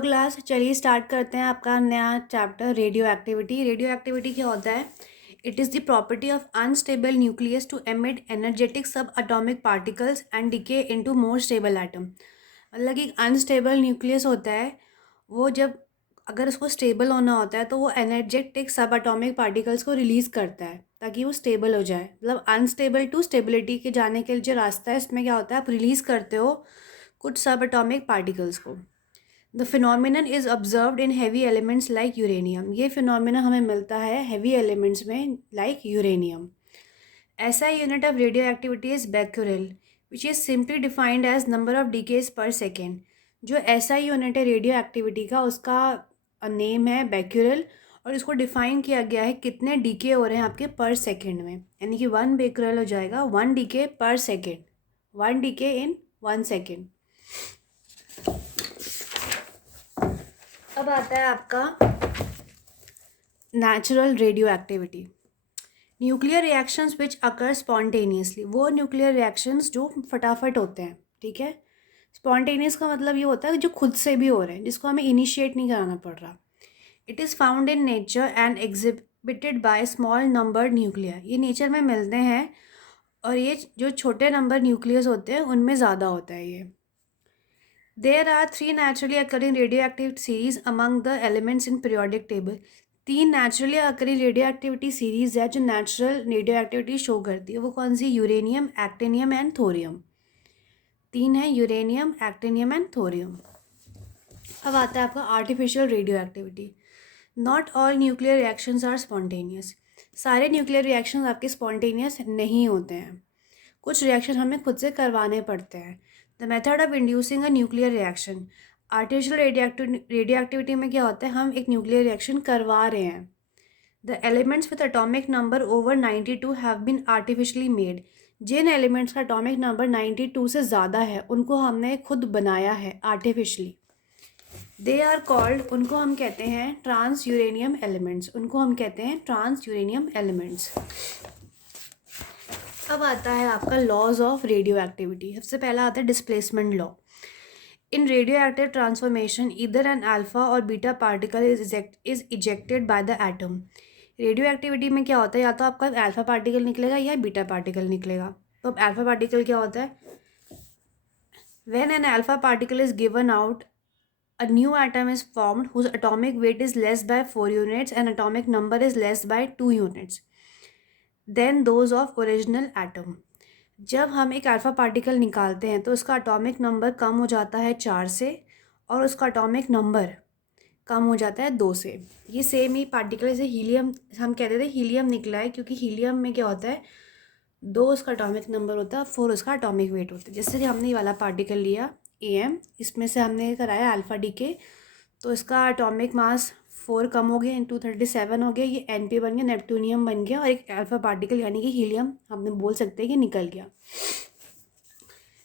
Hello class, चलिए start करते हैं आपका नया chapter radio activity. Radio activity क्या होता है? It is the property of unstable nucleus to emit energetic sub atomic particles and decay into more stable atom. मतलब कि अनस्टेबल न्यूक्लियस होता है वो, जब अगर उसको स्टेबल होना होता है तो वो एनर्जेटिक सब अटोमिक पार्टिकल्स को रिलीज़ करता है ताकि वो स्टेबल हो जाए। मतलब अनस्टेबल टू स्टेबिलिटी के जाने के जो रास्ता है, इसमें क्या होता है, आप रिलीज़ करते हो कुछ सब अटोमिक पार्टिकल्स को। The phenomenon is observed in heavy elements like uranium. ये फिनोमिना हमें मिलता है हैवी एलिमेंट्स में like uranium. SI unit of radio activity is becquerel, which is simply defined as number of decays per second. जो SI unit है radio activity का, उसका name है becquerel और इसको डिफाइन किया गया है कितने डीके हो रहे हैं आपके पर सेकेंड में, यानी कि 1 becquerel हो जाएगा 1 डीके पर सेकेंड, 1 डीके इन 1 सेकेंड। अब आता है आपका natural radio activity. Nuclear reactions विच अकर स्पॉन्टेनियसली, वो न्यूक्लियर रिएक्शंस जो फटाफट होते हैं, ठीक है। स्पॉन्टेनियस का मतलब ये होता है जो खुद से भी हो रहे हैं, जिसको हमें इनिशिएट नहीं कराना पड़ रहा। It is found in nature and exhibited by small number nuclear. ये नेचर में मिलते हैं और ये जो छोटे नंबर न्यूक्लियस होते हैं उनमें ज़्यादा होता है ये। There are 3 naturally occurring radioactive series among the elements in periodic table. 3 naturally occurring radio activity series है जो नेचुरल रेडियो एक्टिविटी शो करती है। वो कौन सी? Uranium, actinium and thorium. 3 है, यूरेनियम, एक्टिनियम एंड थोरियम। अब आता है आपका artificial radio activity. Not all nuclear reactions are spontaneous. सारे न्यूक्लियर रिएक्शंस आपके स्पॉन्टेनियस नहीं होते हैं, कुछ रिएक्शन हमें खुद से करवाने पड़ते हैं। The method of inducing a nuclear reaction. Artificial radio activity में क्या होता है, हम एक न्यूक्लियर रिएक्शन करवा रहे हैं। The elements with atomic number over 92 have been artificially made. जिन एलिमेंट्स का एटॉमिक नंबर 92 से ज़्यादा है उनको हमने खुद बनाया है आर्टिफिशली। दे आर कॉल्ड, उनको हम कहते हैं ट्रांस यूरेनियम एलिमेंट्स। उनको हम कहते हैं ट्रांस यूरेनियम एलिमेंट्स। अब आता है आपका लॉज ऑफ रेडियो एक्टिविटी। सबसे पहला आता है displacement law. In radio active transformation either an alpha और beta particle is ejected by the atom. Radio activity में क्या होता है, या तो आपका अल्फा पार्टिकल निकलेगा या बीटा पार्टिकल निकलेगा। तो अब अल्फा पार्टिकल क्या होता है? When an alpha particle is given out, a new atom is formed whose atomic weight is less by 4 units and atomic number is less by 2 units than those of original atom. जब हम एक alpha particle निकालते हैं तो उसका atomic number कम हो जाता है 4 से और उसका एटॉमिक नंबर कम हो जाता है 2 से। ये सेम ही पार्टिकल, जैसे हीलियम, हम कहते थे हीलियम निकला है क्योंकि हीलियम में क्या होता है, 2 उसका एटॉमिक नंबर होता है, 4 उसका एटॉमिक वेट होता है। जैसे कि हमने ये वाला पार्टिकल लिया AM, इसमें से हमने कराया अल्फा डीके, तो इसका एटॉमिक मास 4 कम हो गया, 237 हो गया, ये NP बन गया, नेप्टूनियम बन गया और एक अल्फा पार्टिकल यानी कि हीलियम हमने बोल सकते हैं कि निकल गया।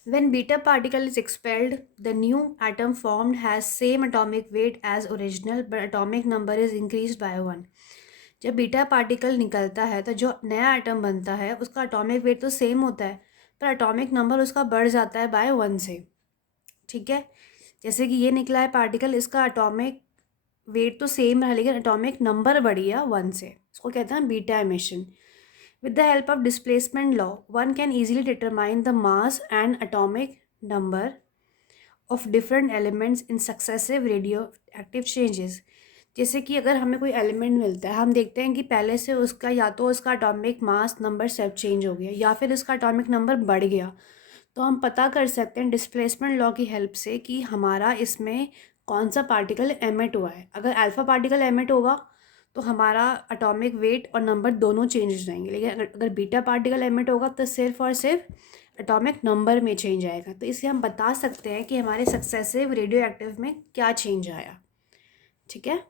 When beta particle is expelled, the new atom formed has same atomic weight as original, but atomic number is increased by 1. जब बीटा पार्टिकल निकलता है तो जो नया एटम बनता है उसका एटॉमिक वेट तो सेम होता है, पर एटॉमिक नंबर उसका बढ़ जाता है बाय 1 से, ठीक है। जैसे कि ये निकला है पार्टिकल, इसका एटॉमिक वेट तो सेम रहा लेकिन एटॉमिक नंबर बढ़ गया 1 से, इसको कहते हैं beta emission. With the help of displacement law, one can easily determine the mass and atomic number of different elements in successive radioactive changes. जैसे कि अगर हमें कोई एलिमेंट मिलता है, हम देखते हैं कि पहले से उसका या तो उसका atomic mass number self change हो गया या फिर उसका एटॉमिक नंबर बढ़ गया, तो हम पता कर सकते हैं डिस्प्लेसमेंट लॉ की हेल्प से कि हमारा इसमें कौन सा पार्टिकल एमिट हुआ है। अगर अल्फा पार्टिकल एमिट होगा तो हमारा एटॉमिक वेट और नंबर दोनों चेंज हो जाएंगे, लेकिन अगर बीटा पार्टिकल एमिट होगा तो सिर्फ और सिर्फ एटॉमिक नंबर में चेंज आएगा। तो इससे हम बता सकते हैं कि हमारे सक्सेसिव रेडियो एक्टिव में क्या चेंज आया, ठीक है।